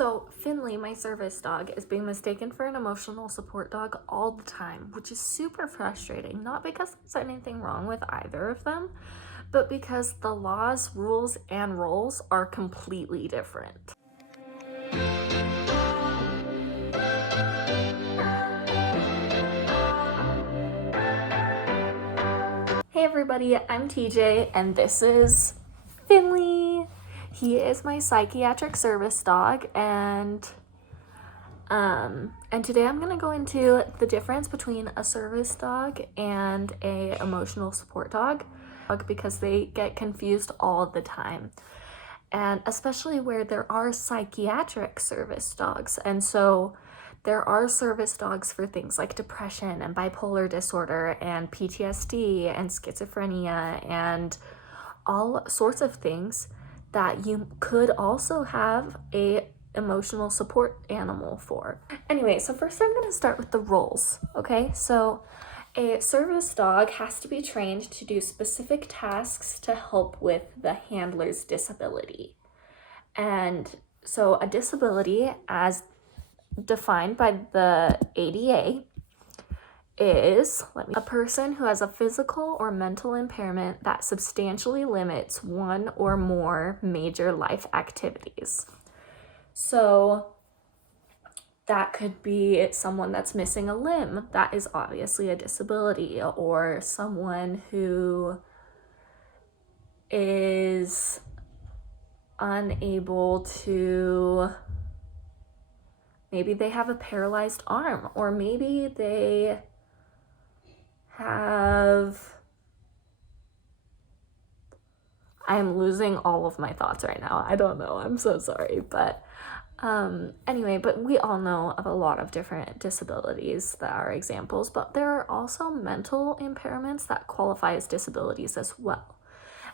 So Finley, my service dog, is being mistaken for an emotional support dog all the time, which is super frustrating, not because there's anything wrong with either of them, but because the laws, rules, and roles are completely different. Hey everybody, I'm TJ, and this is Finley. He is my psychiatric service dog, and today I'm gonna go into the difference between a service dog and a emotional support dog, because they get confused all the time, and especially where there are psychiatric service dogs. And so there are service dogs for things like depression and bipolar disorder and PTSD and schizophrenia and all sorts of things that you could also have a emotional support animal for. Anyway, so first I'm going to start with the roles, okay? So a service dog has to be trained to do specific tasks to help with the handler's disability. And so a disability, as defined by the ADA, is a person who has a physical or mental impairment that substantially limits one or more major life activities. So that could be someone that's missing a limb. That is obviously a disability. Or someone who is unable to, maybe they have a paralyzed arm, or maybe they have, I'm losing all of my thoughts right now. I don't know. I'm so sorry. But anyway, but we all know of a lot of different disabilities that are examples, but there are also mental impairments that qualify as disabilities as well.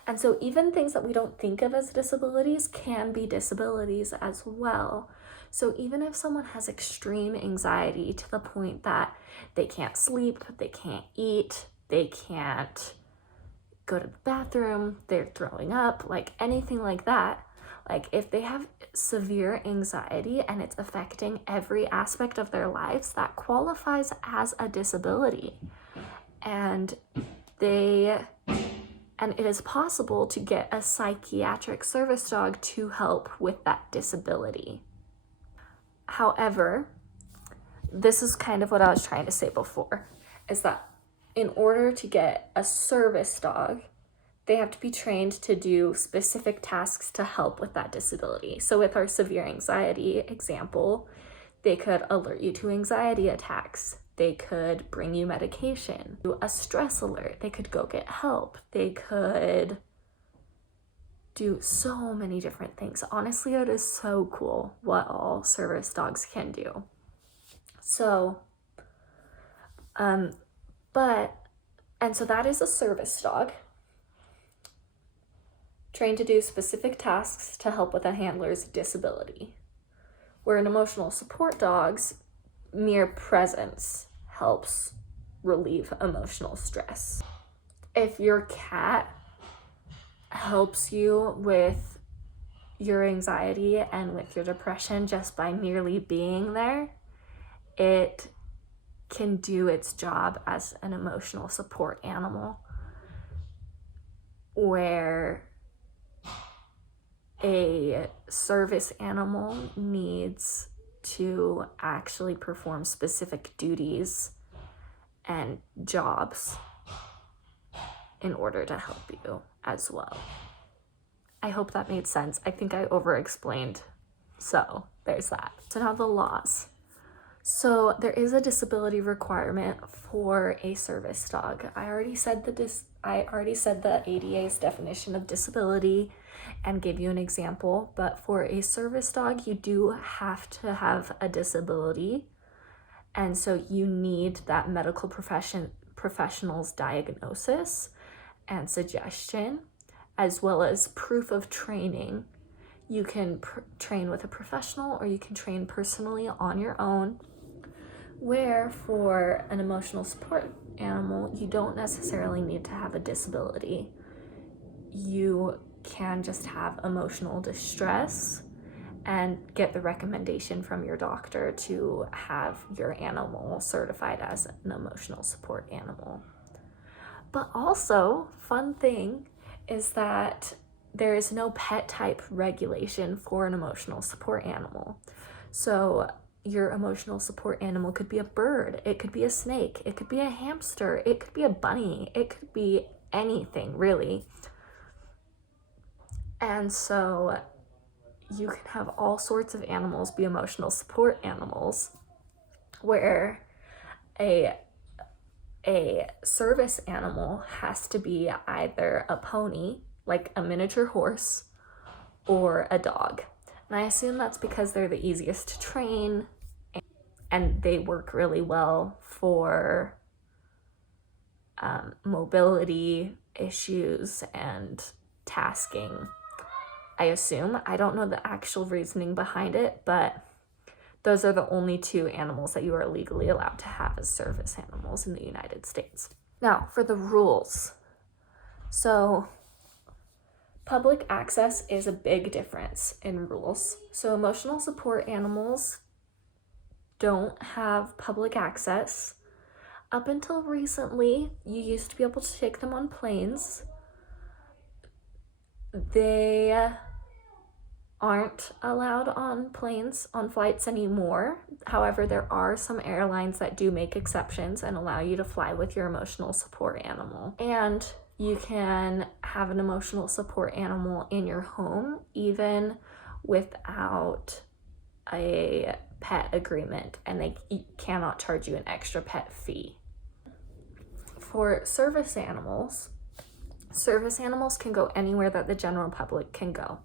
And so even things that we don't think of as disabilities can be disabilities as well. So even if someone has extreme anxiety to the point that they can't sleep, they can't eat, they can't go to the bathroom, they're throwing up, like anything like that, like if they have severe anxiety and it's affecting every aspect of their lives, that qualifies as a disability. And it is possible to get a psychiatric service dog to help with that disability. However, this is kind of what I was trying to say before, is that in order to get a service dog, they have to be trained to do specific tasks to help with that disability. So with our severe anxiety example, they could alert you to anxiety attacks. They could bring you medication, do a stress alert. They could go get help. They could do so many different things. Honestly, it is so cool what all service dogs can do. So, so that is a service dog, trained to do specific tasks to help with a handler's disability. Where an emotional support dog's mere presence helps relieve emotional stress. If your cat helps you with your anxiety and with your depression just by merely being there, it can do its job as an emotional support animal, where a service animal needs to actually perform specific duties and jobs in order to help you as well. I hope that made sense. I think I over-explained. So there's that. So now the laws. So there is a disability requirement for a service dog. I already said the ADA's definition of disability and gave you an example, but for a service dog, you do have to have a disability. And so you need that medical professional's diagnosis and suggestion, as well as proof of training. You can train with a professional, or you can train personally on your own, where for an emotional support animal, you don't necessarily need to have a disability. You can just have emotional distress and get the recommendation from your doctor to have your animal certified as an emotional support animal. But also, fun thing is that there is no pet type regulation for an emotional support animal. So your emotional support animal could be a bird, it could be a snake, it could be a hamster, it could be a bunny, it could be anything really. And so you can have all sorts of animals be emotional support animals, where a service animal has to be either a pony, like a miniature horse, or a dog. And I assume that's because they're the easiest to train and they work really well for mobility issues and tasking, I assume. I don't know the actual reasoning behind it, but those are the only two animals that you are legally allowed to have as service animals in the United States. Now, for the rules. So, public access is a big difference in rules. So, emotional support animals don't have public access. Up until recently, you used to be able to take them on planes. They aren't allowed on planes, on flights anymore. However, there are some airlines that do make exceptions and allow you to fly with your emotional support animal. And you can have an emotional support animal in your home even without a pet agreement, and they cannot charge you an extra pet fee. For service animals can go anywhere that the general public can go.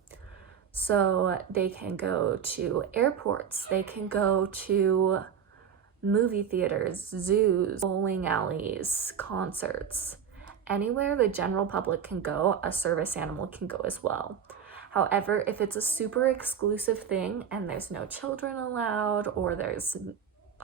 So they can go to airports, they can go to movie theaters, zoos, bowling alleys, concerts. Anywhere the general public can go, a service animal can go as well. However, if it's a super exclusive thing and there's no children allowed, or there's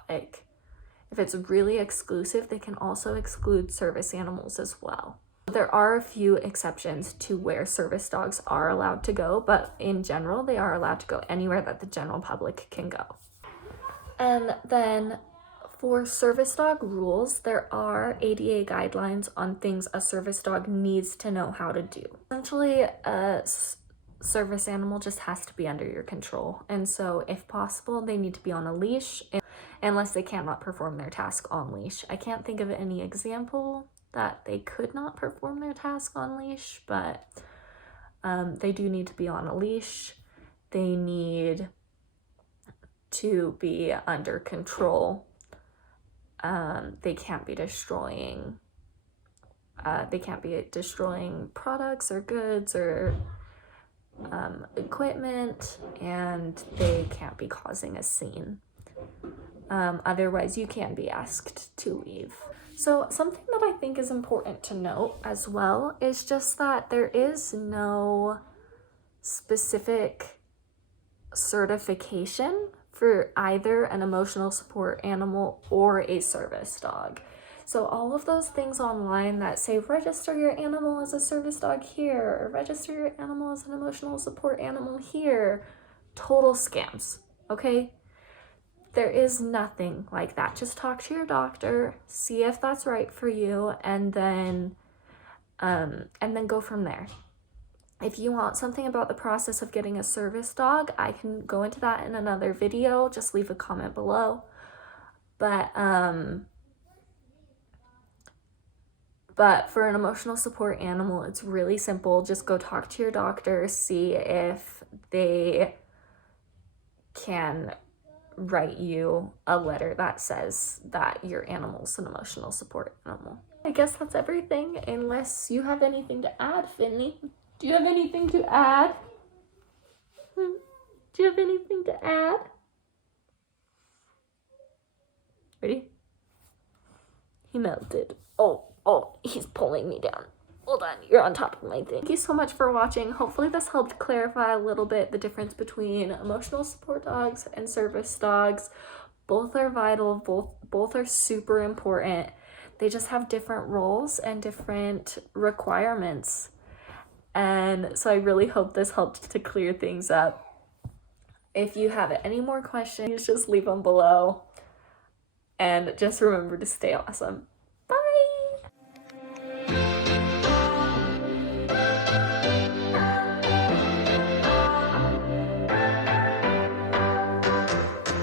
if it's really exclusive, they can also exclude service animals as well. There are a few exceptions to where service dogs are allowed to go, but in general, they are allowed to go anywhere that the general public can go. And then for service dog rules, there are ADA guidelines on things a service dog needs to know how to do. Essentially, a service animal just has to be under your control. And so if possible, they need to be on a leash unless they cannot perform their task on leash. I can't think of any example that they could not perform their task on leash, but they do need to be on a leash. They need to be under control. They can't be destroying products or goods or equipment, and they can't be causing a scene. Otherwise, you can be asked to leave. So something that I think is important to note as well is just that there is no specific certification for either an emotional support animal or a service dog. So all of those things online that say register your animal as a service dog here, or register your animal as an emotional support animal here, total scams, okay? There is nothing like that. Just talk to your doctor, see if that's right for you, and then go from there. If you want something about the process of getting a service dog, I can go into that in another video. Just leave a comment below. But for an emotional support animal, it's really simple. Just go talk to your doctor, see if they can write you a letter that says that your animal's an emotional support animal. I guess that's everything, unless you have anything to add, Finley. Do you have anything to add? Do you have anything to add? Ready? He melted. Oh, he's pulling me down. Hold on, you're on top of my thing. Thank you so much for watching. Hopefully this helped clarify a little bit the difference between emotional support dogs and service dogs. Both are vital, both are super important. They just have different roles and different requirements. And so I really hope this helped to clear things up. If you have any more questions, just leave them below. And just remember to stay awesome.